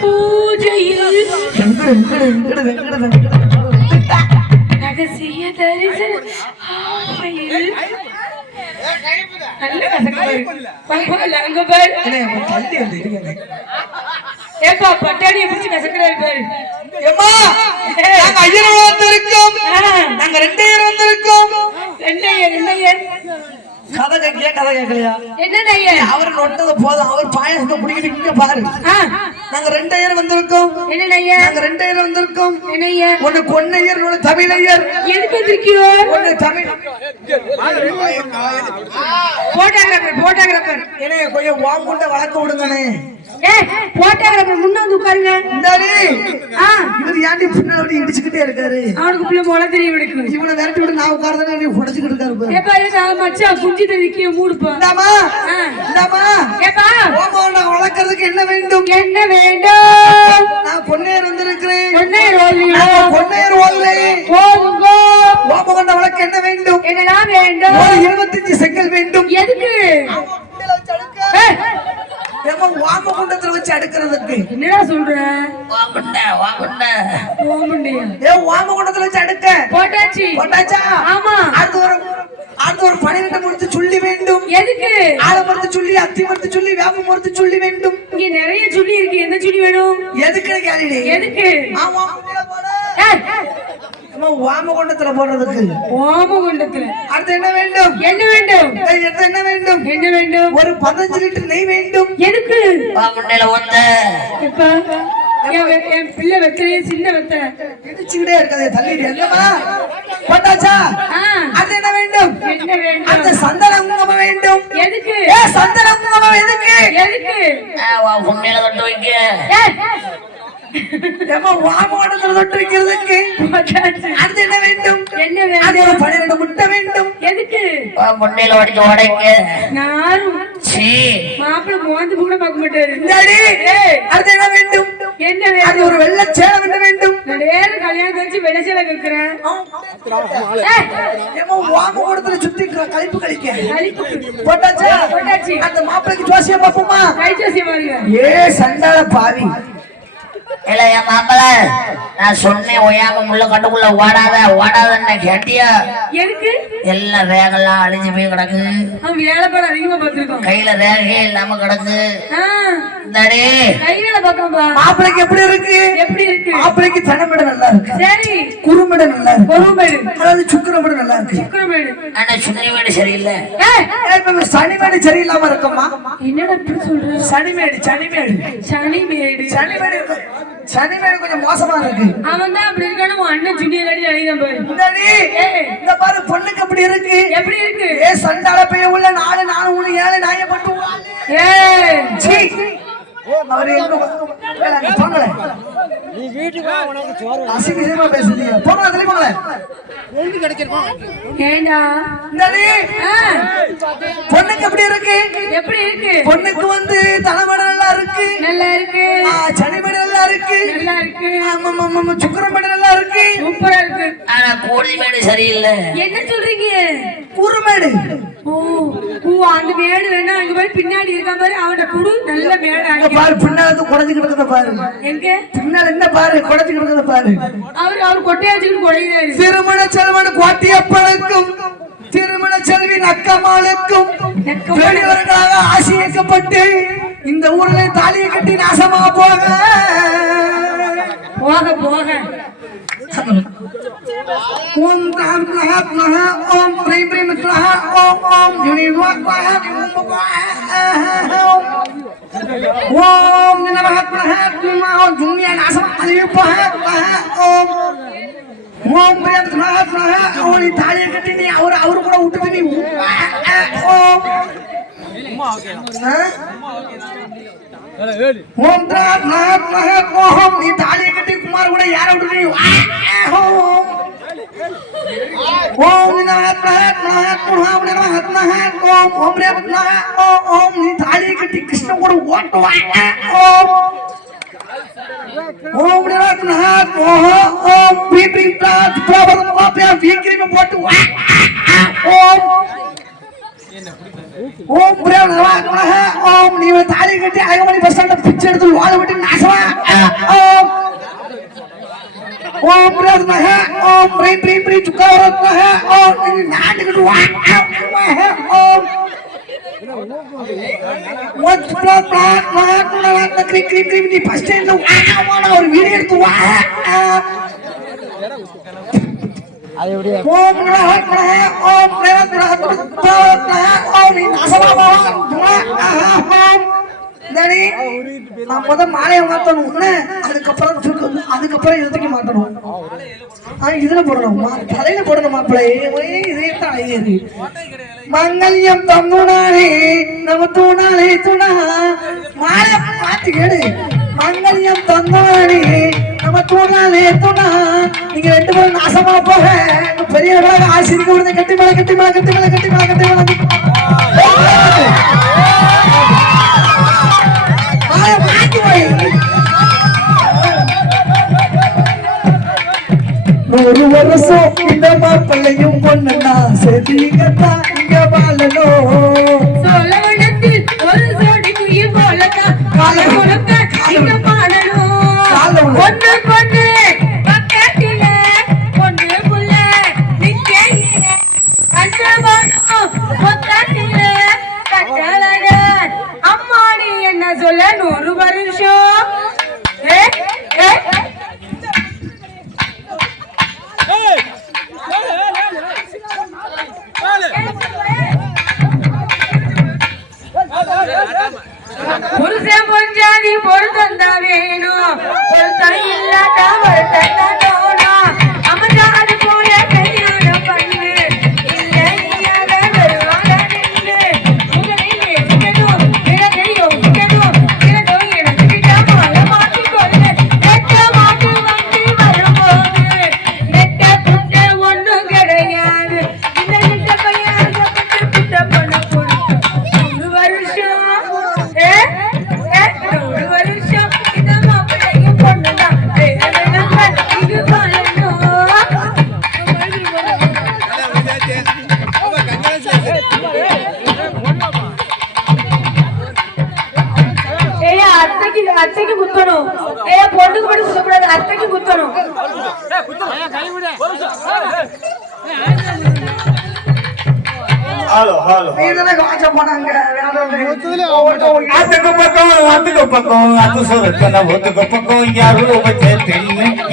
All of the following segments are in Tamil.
பூஜையில் ரகசிய தரிசனம் ஏப்பா பட்டாணியை பிடிச்சி கசக்கிறாரு பாரு. ஐயர் வந்திருக்கோம், நாங்க 2 பேர் வந்திருக்கோம். 2 ஐயர் கதை கேட்கலையா? என்ன ஐயர்? அவர் நொட்டது போதும், அவர் பாயசத்தை குடிக்கிட்டு இங்க பாரு. நாங்க 2 ஐயர் வந்திருக்கோம். என்ன ஐயர்? நாங்க 2 ஐயர் வந்திருக்கோம். என்ன ஐயர்? ஒன்னு பொன்னையர், ஒன்னு தமிழையர். எதுக்கு வந்திருக்கியோ? ஒன்னு தமிழ் போட்டோகிராஃபர் என்னைய கொஞ்சம் வாங்குண்ட வளர்க்க விடுங்கண்ணே. போட்டோகிராஃபர் முன்ன வந்து உட்காருங்க. இவர் ஏன்டி பின்னாடி இடிச்சுக்கிட்டே இருக்காரு? அவனுக்கு பிள்ளை மொளை தெரியும் எடுக்கு. இவனை விரட்டி விட்டு நான் உட்கார்ந்தா நீ உடைச்சுக்கிட்டு இருக்காரு. மச்சான் குஞ்சு தெரிவிக்க மூடுப்பா. வளர்க்கறதுக்கு என்ன வேண்டும்? என்ன வேண்டும்? நான் பொன்னையர் வந்திருக்கிறேன். பொன்னையர் ஓதுங்க. ஓமகொண்ட வளர்க்க என்ன வேண்டும்? என்னதான் வேண்டும்? 25 செங்கல் வேண்டும். எதுக்கு? வாமகுண்டத்துல வச்சு அடுக்கிறதுக்கு. என்னடா சொல்ற? வாமகுண்டத்துல வச்சு அடுக்க போட்டாச்சா? ஆமா. அடுத்து ஒரு 12 மரத்து சுள்ளி வேண்டும். எதுக்கு? ஆலமரத்து சுள்ளி, அத்தி மரத்து சுள்ளி, வேப்ப மரத்து சுள்ளி வேண்டும். இங்க நிறைய சுள்ளி இருக்கு. எந்த சுள்ளி வேணும்? எதுக்கு கேளுடி? எதுக்கு? வாமகுண்டத்துல போடுறதுக்கு. வாமகுண்டத்துல அடுத்து என்ன வேண்டும்? என்ன வேண்டும்? என்ன வேண்டும்? என்ன வேண்டும்? ஒரு 15 லிட்டர் நெய் வேண்டும். எதுக்கு? வாமகுண்டையில ஒத்த இப்ப என் பிள்ளை வெத்தலையே சின்ன வெத்தலை இடிச்சுக்கிட்டே இருக்காது. தள்ளி என்னமா போட்டாச்சா? அது என்ன வேண்டும்? என்ன வேண்டும்? அந்த சந்தன குங்குமம் வேண்டும். எதுக்கு? சந்தன குங்குமம் எதுக்கு? எதுக்கு? உண்மையில தொட்டு வைக்க. வாமோடத்துல தொட்டு வைக்கிறதுக்கு. அது என்ன வேண்டும்? என்ன வேண்டும்? அது ஒரு 12 முட்டை வேண்டும். எதுக்கு? முட்டையில உடைச்சு உடைக்க. நானும் மாப்பிள்ளை மோந்து கூட பார்க்க மாட்டாரு. அது என்ன வேண்டும்? என்ன வேண்டும்? அது ஒரு வெள்ளை சேலை என்ன வேண்டும்? நேர கல்யாணம் வச்சு வெள்ளை சேலை கேட்கிறேன். வாமோடத்துல சுத்தி கழிப்பு கழிக்க. போட்டாச்சா? போட்டாச்சு. அந்த மாப்பிள்ளைக்கு ஜோசியம் பார்ப்போமா? கை ஜோசியம் பாருங்க. சண்டால பாவி. இல்ல என் மாப்பிள்ள, நான் சொன்னேன் ஒய்யாம முள்ள கட்டுக்குள்ள ஓடாதன்னு கேட்டியா? எதுக்கு? எல்லாம் ரேகெல்லாம் அழிஞ்சு போய் கிடக்கு. வேலைப்பாடு அதிகமா பார்த்திருக்கோம். கையில ரேகையே இல்லாம கிடக்கு. கையில பாக்கம்பா. மாப்பிளைக்கு எப்படி இருக்கு? எப்படி இருக்கு? மாப்பிளைக்கு தனமிட நல்லா இருக்கு. சரி. குறுமிட நல்லா இருக்கு. குறுமிடு அதாவது சுக்கிரமிட நல்லா இருக்கு. சுக்கிரமிடு. ஆனா சுக்கிரமிடு சரியில்லை. சனிமேடு சரியில்லாம இருக்குமா? என்னடா இப்படி சொல்ற? சனிமேடு சனிமேடு கொஞ்சம் மோசமா இருக்கு. அவன் தான் அப்படி இருக்கானு உன் அண்ணன் ஜூனியர் அடி அடிதான் பாரு. இந்த பாரு பொண்ணுக்கு அப்படி இருக்கு. எப்படி இருக்கு? சண்டால பைய உள்ள 4 4 3 7 நாய பட்டு. அவரு எங்க போங்கல. நீ வீட்டுக்கு வா, உனக்கு சோறு அசிங்கமா பேசுறீங்க. போங்க தள்ளி போங்கல. எங்க கிடைச்சிருப்போம்? ஏண்டா இந்தடி பொண்ணுக்கு எப்படி இருக்கு? எப்படி இருக்கு? பொண்ணுக்கு வந்து தலைமட நல்லா இருக்கு. நல்லா இருக்கு. சனிமட நல்லா இருக்கு. நல்லா இருக்கு. ஆமா சுக்கிரமட நல்லா இருக்கு. சூப்பரா இருக்கு. ஆனா கோடிமேடு சரியில்லை. என்ன சொல்றீங்க? குறுமேடு. அந்த மேடு வேணா அங்க போய் பின்னாடி இருக்க மாதிரி அவட குடு நல்ல மேடு. பாரு பின்னால குடஞ்சு கிடக்குத பாரு. எங்க பின்னால என்ன பாரு குடஞ்சு கிடக்குத பாரு. அவர் கொட்டையாச்சுட்டு குடையிறாரு. திருமண செல்வன் கோட்டியப்பனுக்கும் திருமண செல்வின் அக்கமாளுக்கும் வெளிவர்களாக ஆசிரியக்கப்பட்டு இந்த ஊர்ல தாலியை கட்டி நாசமா போக ஓம் ராம் நஹத் நஹ ஓம் பிரீம் பிரீம் நஹ ஓம் ஓம் யுனிவாக் நஹ ஓம் நஹத் நஹத் நஹ துனியா நாசமா அலிப்ப ஓம் ஓம் பிரீம் நஹத் நஹ அவளி தாலியை கட்டி நீ அவர் கூட விட்டுட்டு நீ ஓம் ஓம் ராம் நஹத் நஹ ஓம் நீ தாலியை கட்டி குமார் கூட யார விட்டுட்டு ஓம் நஹத் நஹத் நஹத் ஓம் நஹத் நஹத் ஓம் பிரேம் நஹ ஓம் நீ தாலியை கட்டி கிருஷ்ண கூட ஓட்டு ஓம் நஹத் நஹத் ஓம் பீபிங் பிளாட் ப்ராபர் மாப்பியா வீக்கிரிம போட்டு ஓம் பிரேம் நஹத் நஹ ஓம் நீ தாலியை கட்டி அயமணி பஸ் ஸ்டாண்ட் பிச்சை எடுத்து வாழ விட்டு நாசமா ஓம் பிரேத் நமஹ ஓம் ப்ரீம் ப்ரீம் ப்ரீம் சுக்கரவரத் நமஹ ஓம் நாட்டுக்கு வா ஓம் ஒத் ப்ளாட் ப்ளாட் கிரீம் கிரீம் கிரீம் நீ ஃபர்ஸ்ட் இந்த ஒரு வீடியோ எடுத்து வா ஓம் பிரேத் நமஹ ஓம் பிரேத் நமஹ ஓம் அஸ்ஸலாமு அலைக்கும் தனி நான் முத மாலையை மாத்தணும் அதுக்கப்புறம் இதுக்கு மாத்தணும் இதுல போடணும் தலையில போடணும் மாப்பிள்ளை இதே தான் இது மங்கல்யம் தந்துனாலே நம்ம தூணாலே துணா மாலை மாத்தி கேடு மங்கல்யம் தந்துனாலே நம்ம தூணாலே துணா நீங்க 2 பேரும் நாசமா போக பெரியவர்களாக ஆசிரிக்க விடுங்க கட்டி மேல கட்டி மேல கட்டி மேல கட்டி மேல கட்டி மேல ஒரு வருஷம் இந்த மாப்பிள்ளையும் பொண்ணுன்னா செதிகத்தா இங்க வாழணும் சோழவனத்தில் ஒரு ஜோடி குயில் போலத்தான் கால முழுக்க இங்க பாடணும் பொண்ணு பொண்ணு பக்கத்தில பொண்ணு புள்ள நிக்கையில கஷ்டப்படும் பொத்தாத்தில கட்டழக அம்மாடி என்ன சொல்ல 100 வருஷம் புருஷன் பொஞ்சாதி பொருத்தந்தா வேணும் பொருத்தம் இல்லாட்டா பொருத்தந்தா தோணும் அமர்ந்தாது போல கல்யாணம் பண்ணு இல்ல நீயாக வருவாங்க நின்று உங்களை நேசிக்கணும் பிறகை யோசிக்கணும் பிறகோ எனக்கிட்ட மாலை மாட்டிக்கொள்ளு நெட்ட மாட்டு வந்து வரும்போது நெட்ட புட்ட ஒண்ணும் கிடையாது இந்த நெட்ட பையன் புட்ட பண்ண போடும் 100 வருஷம் 100 வருஷம் இந்த மாப்பிள்ளையும் பொண்ணுதான் இது பண்ணணும் அத்தைக்கு குத்தணும் பொண்ணுக்கு மட்டும் குத்தக்கூடாது அத்தைக்கு குத்தணும் ஹலோ ஹலோ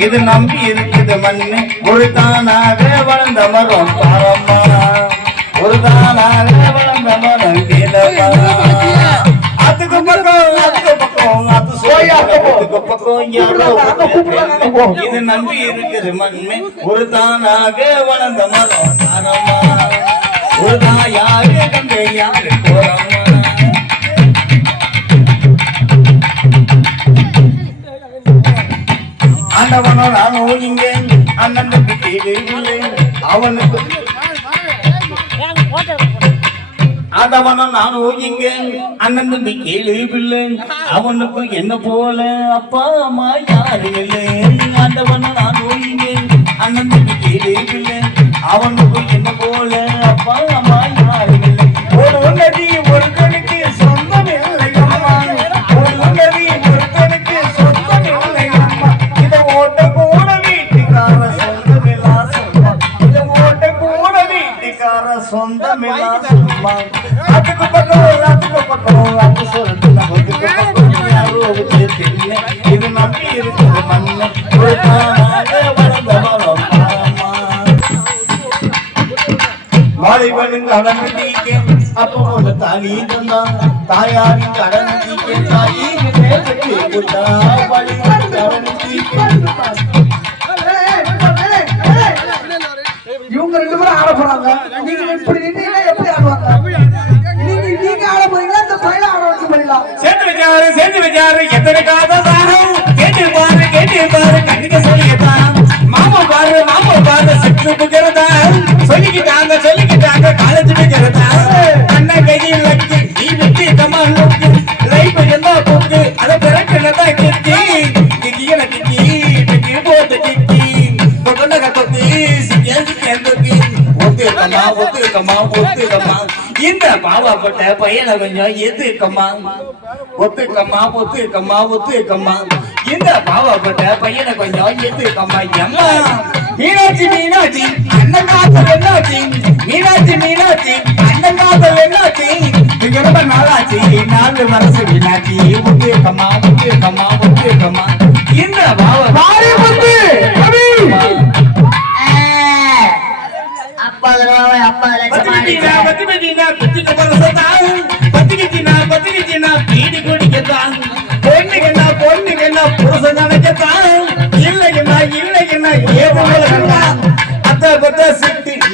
இது நம்பி இருக்குது மண்ணு ஒரு தானாக வளர்ந்த மரம் பாரம்மா ஒரு தானாக வளர்ந்த மரம் அதுக்கு பக்கம் இது நம்பி இருக்குது மண்ணு ஒரு தானாக வளர்ந்த மரம் பாரம்மா ஒரு தாயாக கண்டு யாரு போறம்மா ஆண்டவனோ நானும் இங்க அண்ணனுக்கு கேள்வி அவனுக்கு ஆண்டவனும் நானும் இங்க அண்ணனுக்கு கேள்வி அவனுக்கு என்ன போல அப்பா அம்மா யாரும் இல்லை ஆண்டவனும் நானும் இங்க அண்ணனுக்கு கேள்வி அவனுக்கு என்ன போல அப்பா அம்மா யாரும் இல்லை ஒரு நதி ஒருத்தனுக்கு சொந்தம் இல்லை அம்மா ஒரு நதி ஒருத்தனுக்கு சொந்தம் இல்லை அம்மா இதை ஓட்ட கூட வீட்டுக்கார சொந்தமில்லா சொல்மா இதை ஓட்ட கூட வீட்டுக்கார சொந்தமில்லா சொல்மா அதுக்கு பக்கம் அது சொல்றது நமக்கு யாரோ தின்ன இது நம்பி இருக்குது மண்ணு ஒரு தானாக வளர்ந்த மரம் வாலிபனுக்கு அடங்கு நீக்க அப்போ ஒரு தாலி தந்தான் தாயாரின் அடங்கு நீக்க தாயின் நேரத்தை கொடுத்தா வாலிபனுக்கு அடங்கு இவங்க 2 பேரும் ஆட போறாங்க நீங்க இப்படி நின்னீங்கன்னா எப்படி ஆடுவாங்க நீங்க ஆட போறீங்களா இந்த பையல ஆட வைக்க போறீங்களா செஞ்சு வச்சாரு எத்தனை காத சாரம் கேட்டு பாரு கண்ணுக்கு சொல்லியதான் மாமா பாரு சிட்டு புகிறதா சொல்லிக்கிட்டாங்க காலேஜ் புகிறதா அண்ணன் கையில் லக்கு நீ விட்டு கமான் லக்கு லைஃப் என்ன போக்கு அதை பிறக்குனதான் கிட்டி கிக்கியன கிக்கி போட்டு கிக்கி கொண்ட கட்டி சிக்கி ஒத்துக்கமா இந்த பாவாப்பட்ட பையனை கொஞ்சம் எதுக்கம்மா ஒத்துக்கம்மா இந்த பாவப்பட்ட பையனை கொஞ்சம் ஏத்துக்கம்மா எம்மா மீனாட்சி மீனாட்சி அண்ணன் காத்தல் என்னாச்சு மீனாட்சி மீனாட்சி அண்ணன் காத்தல் என்னாச்சு இங்க ரொம்ப நாளாச்சு 4 வருஷம் மீனாட்சி முத்துக்கம்மா முத்துக்கம்மா முத்துக்கம்மா இந்த பாவ வாரி முத்து கவி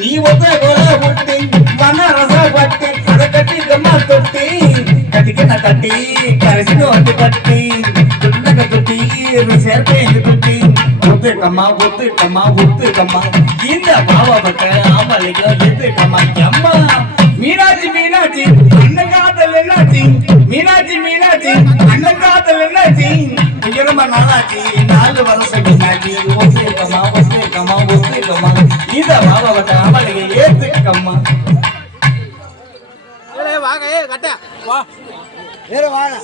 நீ ஒத்த கோல முட்டி மன ரச பட்டி அதை கட்டி கம்மா தொட்டி கட்டிக்க கட்டி கரைசிக்கு வந்து கட்டி துண்டக தொட்டி சேர்ப்பேன் தொட்டி ஒத்துக்கம்மா ஒத்துக்கம்மா ஒத்துக்கம்மா இந்த பாவப்பட்ட ஆம்பளைக்கு எத்துக்கம்மா அம்மா மீனாட்சி மீனாட்சி அண்ணன் காதல் என்னாச்சு மீனாட்சி மீனாட்சி அண்ணன் காதல் என்னாச்சு இங்க ரொம்ப நாளாச்சு 4 வருஷம் மீனாட்சி ஒத்துக்கம்மா ஒத்துக்கம்மா ஒத்துக்கம்மா இந்த பாவப்பட்ட ஆம்பளைக்கு ஏத்துக்கம்மா வாங்க கட்ட வா வேற வாங்க